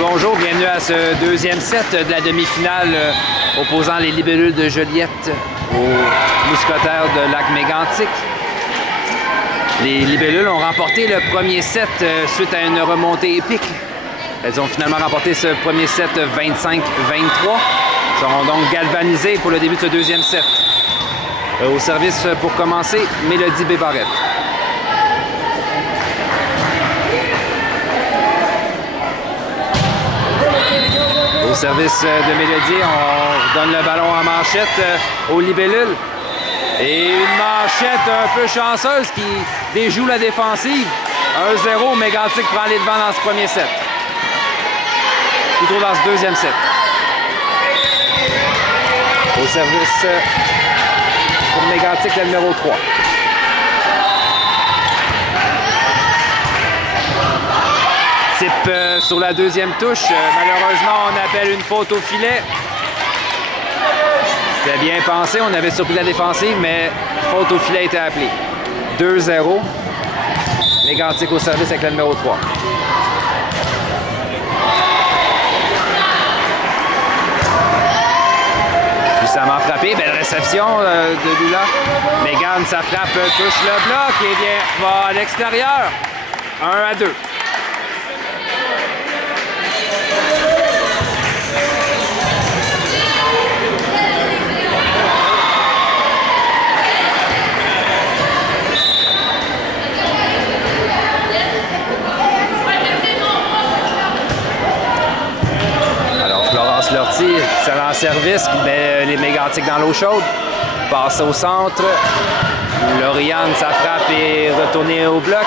Bonjour, bienvenue à ce deuxième set de la demi-finale opposant les Libellules de Joliette aux Mousquetaires de Lac-Mégantic. Les Libellules ont remporté le premier set suite à une remontée épique. Elles ont finalement remporté ce premier set 25-23. Elles seront donc galvanisées pour le début de ce deuxième set. Au service pour commencer, Mélodie Bébarrette. Au service de Mélodie, on donne le ballon en manchette aux Libellules. Et une manchette un peu chanceuse qui déjoue la défensive. 1-0, Mégantic prend les devants dans ce premier set. Plutôt dans ce deuxième set. Au service pour Mégantic, le numéro 3. Type sur la deuxième touche. Malheureusement, on appelle une faute au filet. C'était bien pensé, on avait surpris la défensive, mais faute au filet a été appelée. 2-0. Mégantic au service avec le numéro 3. Puissamment frappé, belle réception de Lula. Megan, sa frappe touche le bloc et bien va à l'extérieur. 1-2. Lortie, excellent service, mais les Mégantic dans l'eau chaude. Passe au centre. Lauriane, sa frappe est retournée au bloc.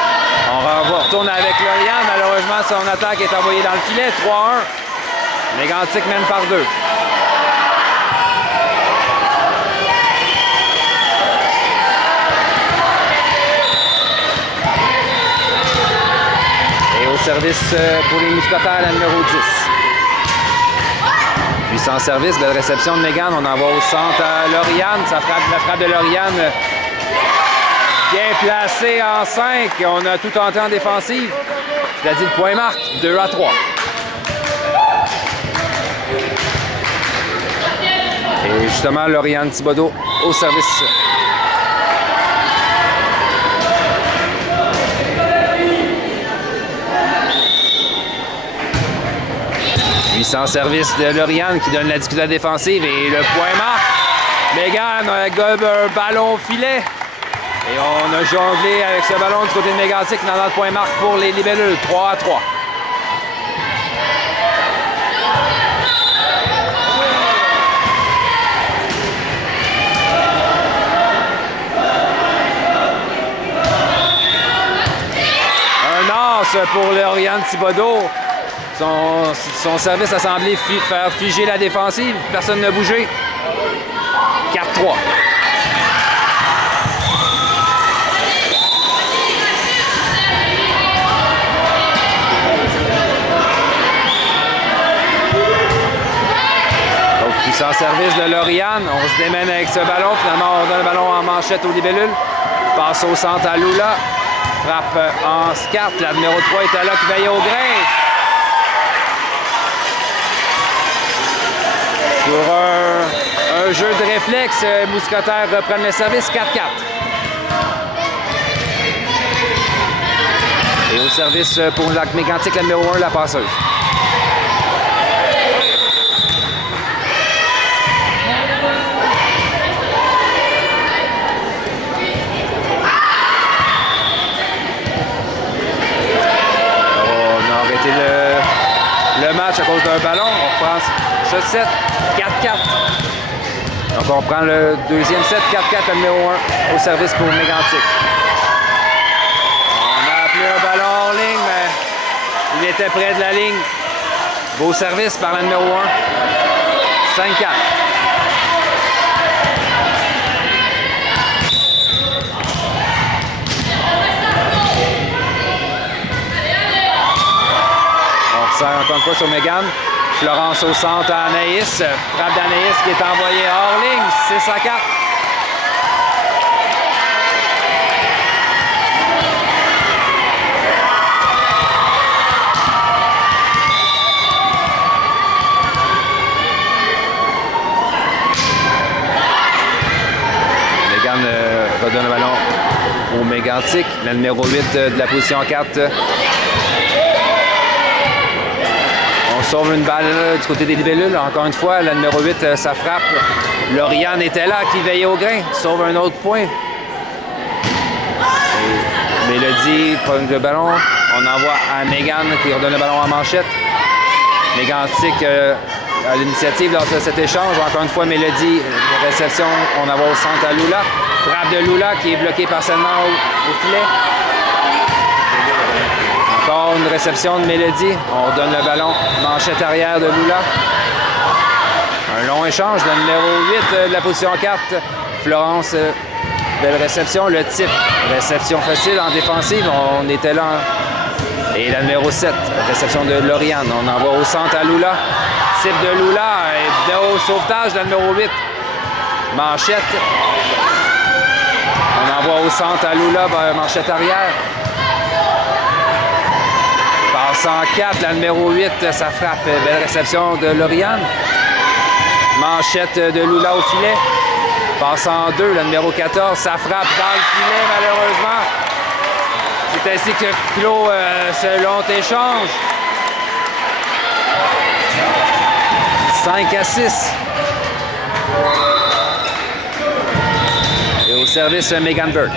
On retourne avec Lauriane. Malheureusement, son attaque est envoyée dans le filet. 3-1. Mégantic mène par 2. Et au service pour les Mousquetaires, la numéro 10. Puissant service, belle réception de Megan. On envoie au centre à Lauriane. La frappe de Lauriane bien placée en 5. On a tout tenté en défensive. Je l'ai dit, le point marque. 2-3. Et justement, Lauriane Thibodeau au service. Puissant service de Lauriane qui donne la difficulté défensive et le point marque. Megan gobe un ballon au filet. Et on a jonglé avec ce ballon du côté de Mégantic dans notre point marque pour les Libellules. 3-3. Un as pour Lauriane Thibodeau. Son service a semblé faire figer la défensive. Personne n'a bougé. 4-3. Donc, puissant service de Lauriane. On se démène avec ce ballon. Finalement, on donne le ballon en manchette aux Libellules. Passe au centre à Lula. Frappe en scarpe. La numéro 3 était là qui veille au grain. Pour un jeu de réflexe, Mousquetaires reprennent le service 4-4. Et au service pour Lac-Mégantic, la numéro 1, la passeuse. On a arrêté le match à cause d'un ballon. On reprend ce set 4-4. Donc on prend le deuxième set 4-4 à numéro 1 au service pour Mégantic. On a appelé un ballon hors ligne, mais il était près de la ligne. Beau service par la numéro 1. 5-4. On resserre encore une fois sur Megan. Florence au centre à Anaïs. Frappe d'Anaïs qui est envoyée hors ligne. 6-4. redonne le ballon au Mégantic. La numéro 8 de la position 4. On sauve une balle là, du côté des libellules. Encore une fois, la numéro 8, ça frappe. Lauriane était là, qui veillait au grain. Sauve un autre point. Et Mélodie prend le ballon. On envoie à Mégane qui redonne le ballon à Manchette. Mégantic à l'initiative dans cet échange. Encore une fois, Mélodie, réception. On envoie au centre à Lula. Frappe de Lula qui est bloquée partiellement au filet. Encore une réception de Mélodie. On redonne le ballon. Manchette arrière de Lula. Un long échange. Le numéro 8 de la position 4. Florence, belle réception. Le type, réception facile en défensive. On était là. Et la numéro 7, réception de Lauriane. On envoie au centre à Lula. Type de Lula. Et au sauvetage de la numéro 8. Manchette. On envoie au centre à Lula. Manchette arrière. Passe en 4, la numéro 8, ça frappe. Belle réception de Lauriane. Manchette de Lula au filet. Passe en 2, la numéro 14, ça frappe dans le filet malheureusement. C'est ainsi que clôt ce long échange. 5-6. Et au service, Megan Burke.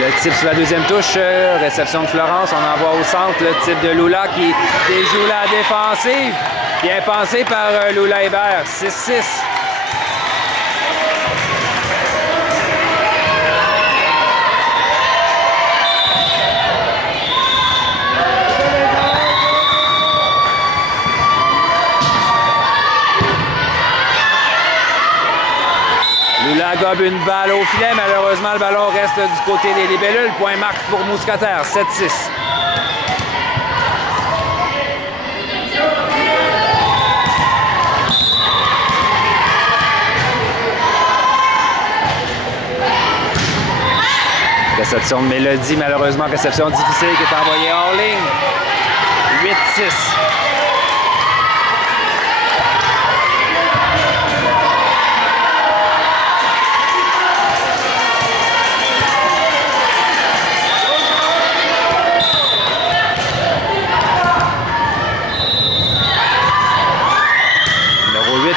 Le type sur la deuxième touche, réception de Florence, on envoie au centre le type de Lula qui déjoue la défensive. Bien pensé par Lula Hébert, 6-6. Lula gobe une balle au filet. Malheureusement, le ballon reste du côté des libellules. Point marque pour Mousquetaire, 7-6. Réception de Mélodie, malheureusement, réception difficile qui est envoyée hors ligne. 8-6.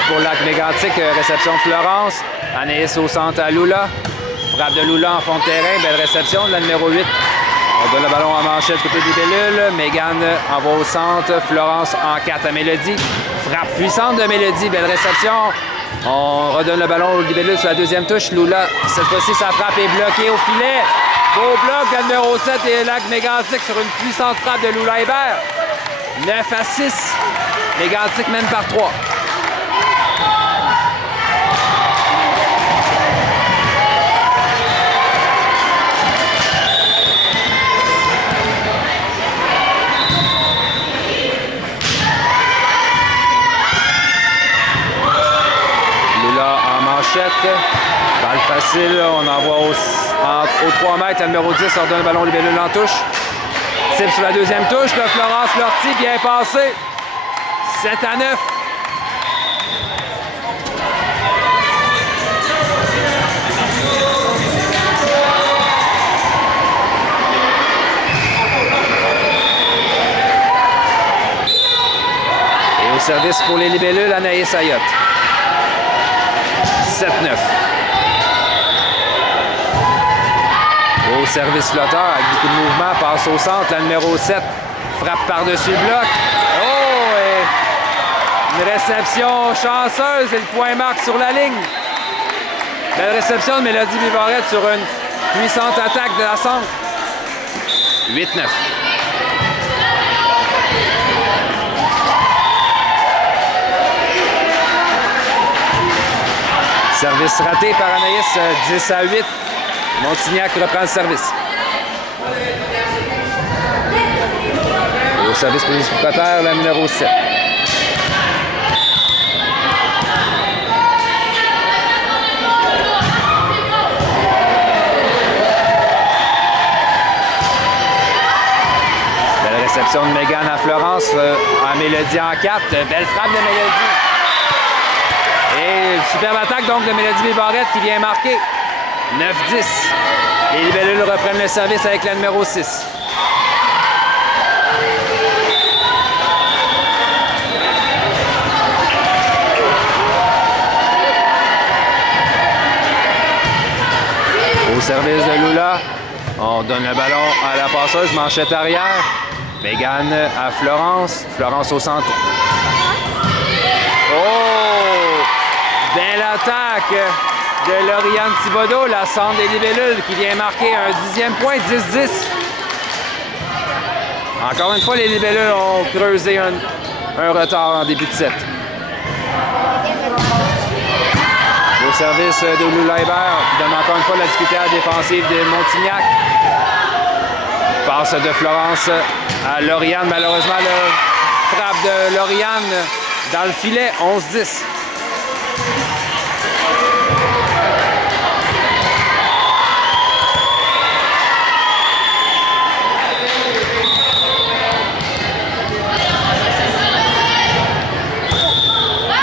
Pour Lac-Mégantic, réception de Florence. Anaïs au centre à Lula. Frappe de Lula en fond de terrain. Belle réception de la numéro 8. On donne le ballon à Manchette du côté des libellules. Mégane envoie au centre. Florence en 4 à Mélodie. Frappe puissante de Mélodie. Belle réception. On redonne le ballon aux libellules sur la deuxième touche. Lula, cette fois-ci, sa frappe est bloquée au filet. Beau bloc, la numéro 7 et Lac-Mégantic sur une puissante frappe de Lula Hébert. 9-6. Mégantic mène par 3. Balle facile, on envoie au 3 mètres, la numéro 10 ordonne le ballon libellule en touche. Type sur la deuxième touche, là, Florence Lortie bien passé. 7-9. Et au service pour les libellules, Anaïs Ayotte. 7-9. Au service flotteur, avec beaucoup de mouvement, passe au centre. La numéro 7 frappe par-dessus le bloc. Oh! Et une réception chanceuse et le point marque sur la ligne. Belle réception de Mélodie Bivarette sur une puissante attaque de la centre. 8-9. Service raté par Anaïs, 10-8. Montignac reprend le service. Et au service pour les supporters, la numéro 7. Belle réception Réception de Mégane à Florence. À Mélodie en 4. Belle frappe de Mélodie. Et superbe attaque donc de Mélodie Bébarrette qui vient marquer. 9-10. Les libellules reprennent le service avec la numéro 6. Au service de Lula, on donne le ballon à la passeuse, manchette arrière. Mégane à Florence. Florence au centre. Oh! Belle attaque de Lauriane Thibodeau, la centre des libellules qui vient marquer un 10e point, 10-10. Encore une fois, les libellules ont creusé un retard en début de set. Au service de Lula Hébert, qui donne encore une fois la difficulté à la défensive de Montignac. Passe de Florence à Lauriane. Malheureusement, la frappe de Lauriane dans le filet, 11-10.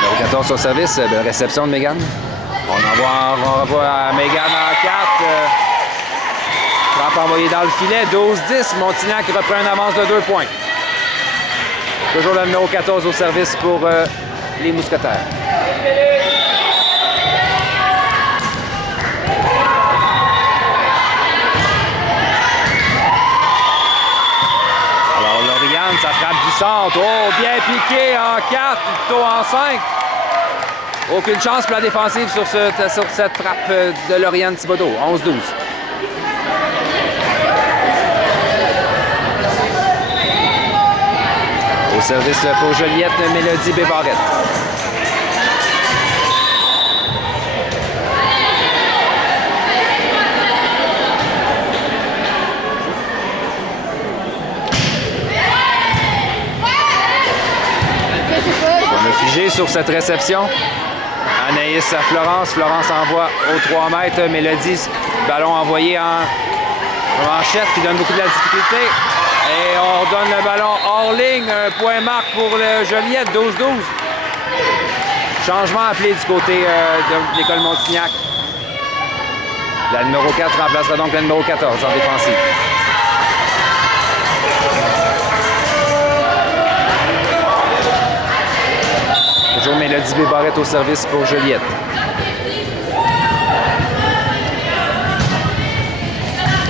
Numéro 14 au service, belle réception de Mégane. On envoie à Mégane en 4. Frappe envoyée dans le filet, 12-10. Montignac reprend une avance de 2 points. Toujours le numéro 14 au service pour les Mousquetaires. Alors Lauriane, ça frappe du centre. Oh, bien piqué en 4, plutôt en 5. Aucune chance pour la défensive sur cette frappe de Lauriane Thibodeau. 11-12. Au service pour Joliette, Mélodie Bébarrette. On a figé sur cette réception. Anaïs à Florence. Florence envoie aux 3 mètres. Mélodie, ballon envoyé en manchette qui donne beaucoup de la difficulté. Et on donne le ballon hors ligne. Un point marque pour le Joliette, 12-12. Changement appelé du côté de l'école Montignac. La numéro 4 remplacera donc la numéro 14 en défensive. Toujours Mélodie Bébarrette au service pour Joliette.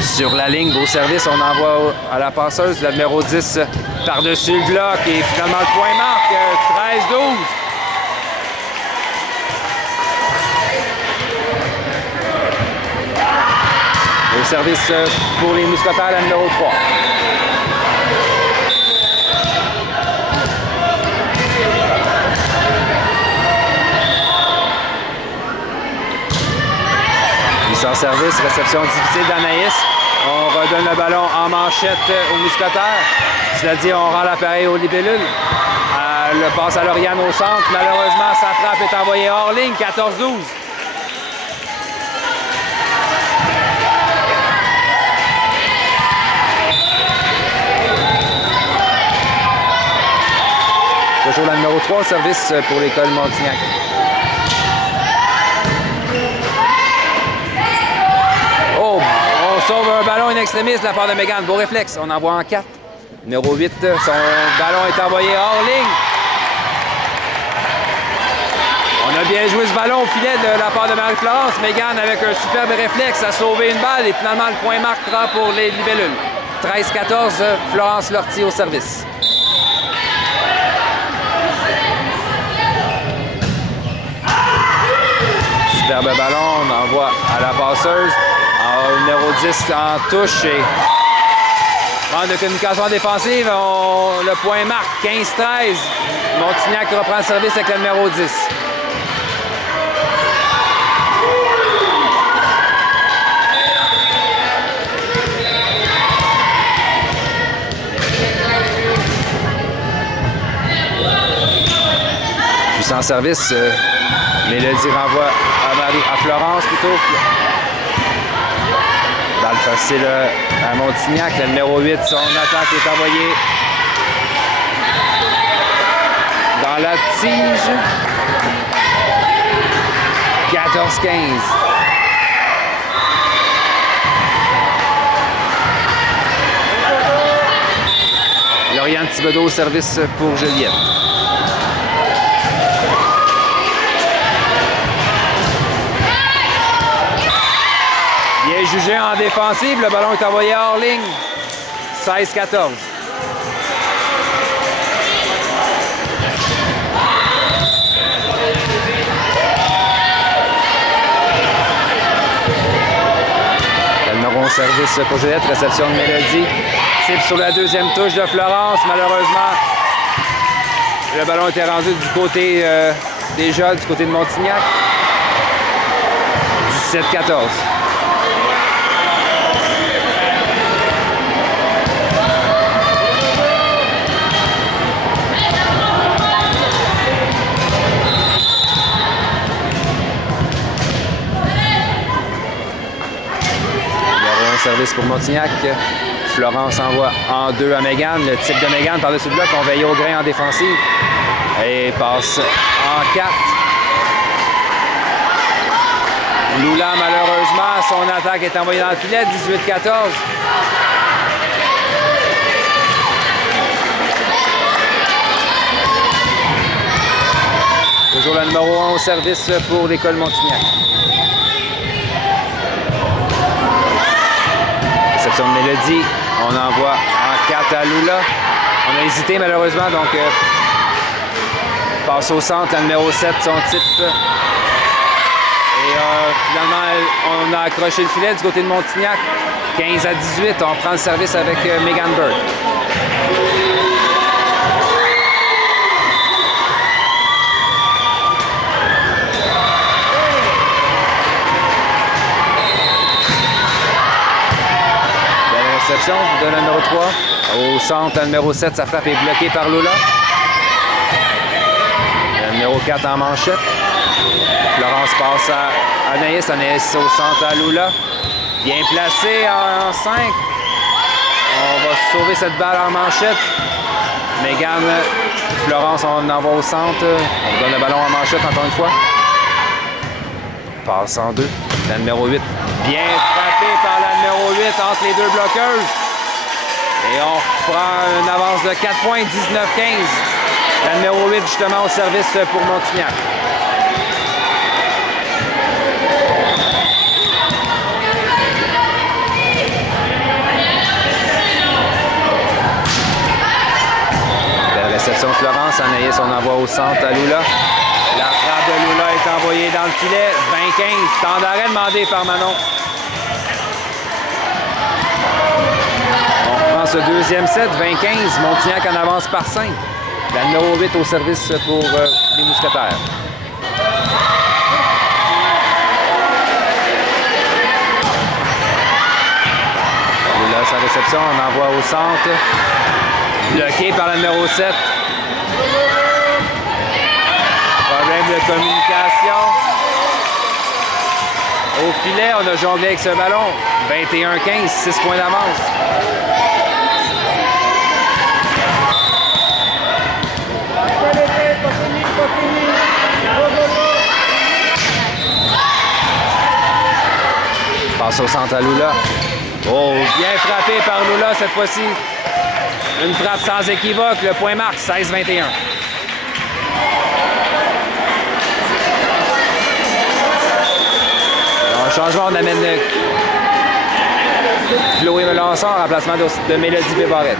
Sur la ligne, beau service, on envoie à la passeuse, la numéro 10 par-dessus le bloc et finalement le point marque, 13-12. Au service pour les Mousquetaires, la numéro 3. Sans service, réception difficile d'Anaïs. On redonne le ballon en manchette aux Mousquetaires. Cela dit, on rend l'appareil aux libellules. Le passe à Lauriane au centre. Malheureusement, sa frappe est envoyée hors ligne, 14-12. Toujours la numéro 3, service pour l'école Montignac. Oh, on sauve un ballon in extremis de la part de Mégane. Beau réflexe, on envoie en 4. Numéro 8, son ballon est envoyé hors ligne. On a bien joué ce ballon au filet de la part de Marie-Florence. Mégane avec un superbe réflexe a sauvé une balle et finalement le point marquera pour les libellules. 13-14, Florence Lortie au service. Superbe ballon, on envoie à la passeuse. Numéro 10 en touche et manque de communication défensive. Le point marque 15-13. Montignac reprend le service avec le numéro 10. Juste en service, Mélodie renvoie à Florence plutôt. Balle facile à Montignac. Le numéro 8, son attaque est envoyée dans la tige. 14-15. Lauriane Thibodeau au service pour Joliette. Bien jugé en défensive, le ballon est envoyé hors ligne. 16-14. Au service pour Joliette, réception de Mélodie. Type sur la deuxième touche de Florence. Malheureusement, le ballon était rendu du côté déjà du côté de Montignac. 17-14. Service pour Montignac. Florence envoie en 2 à Mégane. Le type de Mégane par-dessus le bloc. On veille au grain en défensive. Et passe en 4. Lula, malheureusement, son attaque est envoyée dans le filet. 18-14. Toujours le numéro 1 au service pour l'école Montignac. Réception de Mélodie. On envoie en 4 à Lula. On a hésité malheureusement, donc passe au centre, la numéro 7, son type. Et finalement, on a accroché le filet du côté de Montignac. 15-18, on prend le service avec Megan Bird. Réception de la numéro 3. Au centre, la numéro 7, sa frappe est bloquée par Lula. La numéro 4 en manchette. Florence passe à Anaïs. Anaïs au centre à Lula. Bien placé en 5. On va sauver cette balle en manchette. Mégane, Florence, on envoie au centre. On donne le ballon en manchette encore une fois. Passe en 2. La numéro 8. Bien frappé par la numéro 8 entre les deux bloqueuses. Et on prend une avance de 4 points, 19-15. La numéro 8 justement au service pour Montignac. Belle réception de Florence. Anaïs, on envoie au centre à Lula. La frappe de Lula est envoyée dans le filet. 20-15. Temps d'arrêt demandé par Manon. On reprend ce deuxième set. 20-15. Montignac en avance par 5. La numéro 8 au service pour les Mousquetaires. Lula, sa réception. On envoie au centre. Bloqué par la numéro 7. Problème de communication. Au filet, on a jonglé avec ce ballon. 21-15, 6 points d'avance. Passe au centre à Lula. Oh, bien frappé par Lula cette fois-ci. Une frappe sans équivoque. Le point marque, 16-21. Changement, on amène Chloé Melançon en remplacement de Mélodie Bébarette.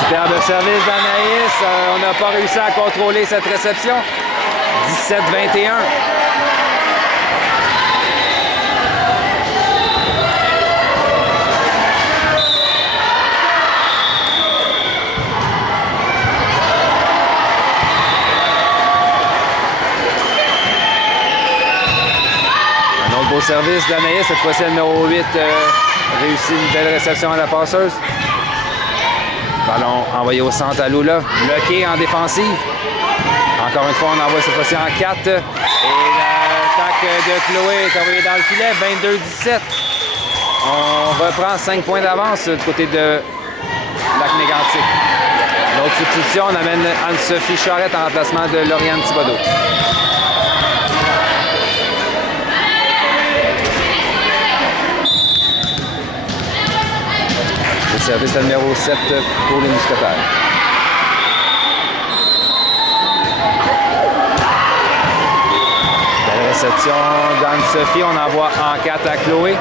Superbe service d'Anaïs. On n'a pas réussi à contrôler cette réception. 17-21. Beau service d'Anaïs, cette fois-ci le numéro 8 réussit une belle réception à la passeuse. Ballon envoyé au centre à Lula. Bloqué en défensive. Encore une fois, on envoie cette fois-ci en 4. Et l'attaque de Chloé est envoyée dans le filet. 22-17. On reprend 5 points d'avance du côté de Lac-Mégantic. L'autre substitution, on amène Anne-Sophie Charette en remplacement de Lauriane Thibodeau. Le service numéro 7 pour les Mousquetaires. Belle réception d'Anne-Sophie. On envoie en 4 à Chloé.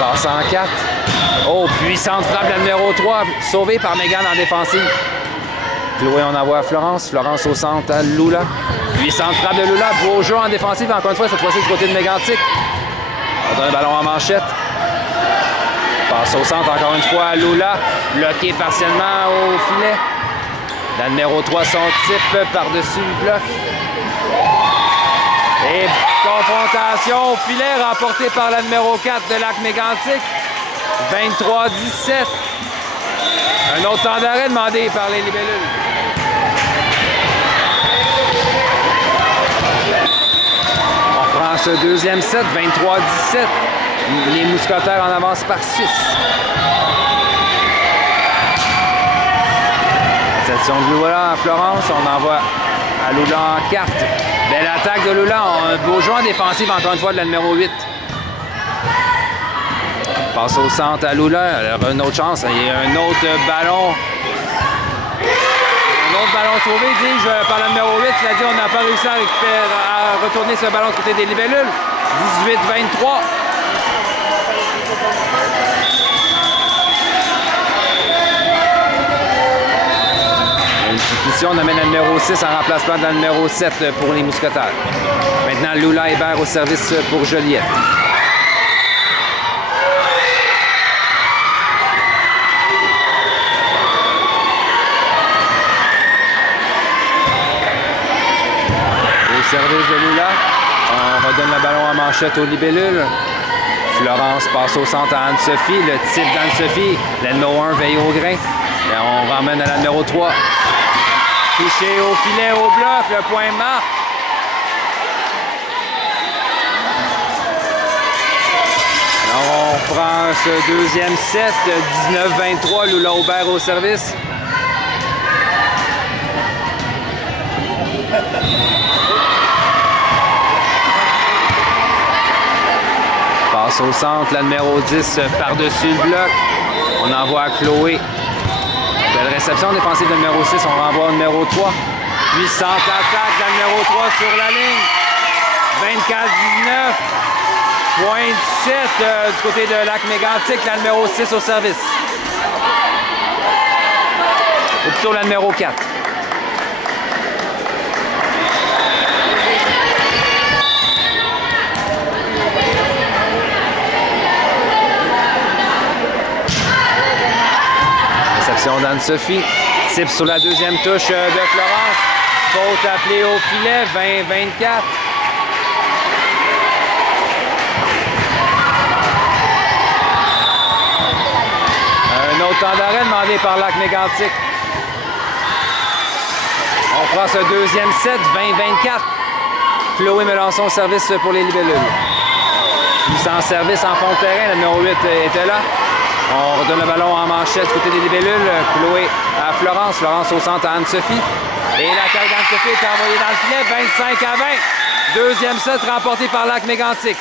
Passe en 4. Oh, puissante frappe, la numéro 3, sauvée par Megan en défensive. Chloé, on envoie à Florence. Florence au centre à Lula. Puissante frappe de Lula. Beau jeu en défensive, encore une fois, cette fois-ci du côté de Mégantic. On donne le ballon en manchette. Passe au centre, encore une fois à Lula. Bloqué partiellement au filet. La numéro 3, son type par-dessus le bloc. Et confrontation au filet remportée par la numéro 4 de Lac-Mégantic. 23-17. Un autre temps d'arrêt demandé par les libellules. On prend ce deuxième set, 23-17. Les Mousquetaires en avance par 6. Réception de Lula à Florence. On envoie à Lula en 4. Belle attaque de Lula. Un beau jeu en défensive, encore une fois, de la numéro 8. Passe au centre à Lula. Elle a une autre chance. Il y a un autre ballon. Un autre ballon sauvé, dis-je, par la numéro 8. C'est-à-dire qu'on n'a pas réussi à retourner ce ballon du côté des libellules. 18-23. Une substitution, on amène la numéro 6 en remplacement de la numéro 7 pour les Mousquetaires. Maintenant, Lula Hébert au service pour Joliette. Au service de Lula, on redonne le ballon en manchette aux libellules. Florence passe au centre à Anne-Sophie. Le type d'Anne-Sophie, la numéro 1 veille au grain. Et on ramène à la numéro 3. Touché au filet, au bloc, le point marque. Alors on prend ce deuxième set, 19-23, Lula Aubert au service. Passe au centre, la numéro 10 par-dessus le bloc. On envoie à Chloé. Belle réception défensive de numéro 6, on renvoie au numéro 3. Puissante attaque, la numéro 3 sur la ligne. 24-19. Point 17 du côté de Lac-Mégantic, la numéro 6 au service. Ou plutôt la numéro 4. Réception d'Anne-Sophie. Type sur la deuxième touche de Florence. Faute appelée au filet, 20-24. Un autre temps d'arrêt demandé par Lac-Mégantic. On prend ce deuxième set, 20-24. Chloé Melançon au service pour les libellules. Puissant service en fond de terrain, le numéro 8 était là. On redonne le ballon en manchette du côté des libellules. Chloé à Florence. Florence au centre à Anne-Sophie. Et l'attaque d'Anne-Sophie est envoyée dans le filet. 25-20. Deuxième set remporté par Lac-Mégantic.